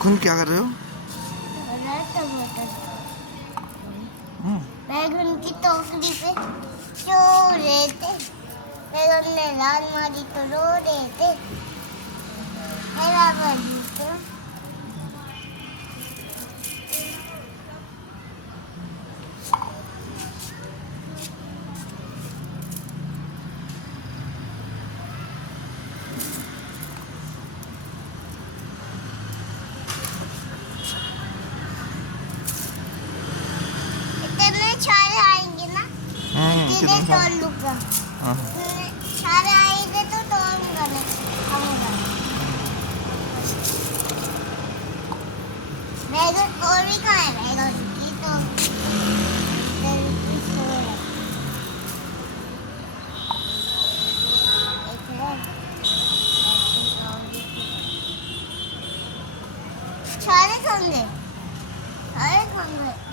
खुद क्या कर रहे हो? बैगन की टोकरी पे सो रहे थे। बैगन ने लाल मारी तो रो रहे थे। बराबर तो इतने सारे आएंगे ना, कितने तोड़ लूंगा। हाँ सारे आएंगे तो तोड़ूंगा मैं, खाऊंगा। बैगन और भी खाए, बैगन की तो सारे खाएंगे, सारे खाएंगे।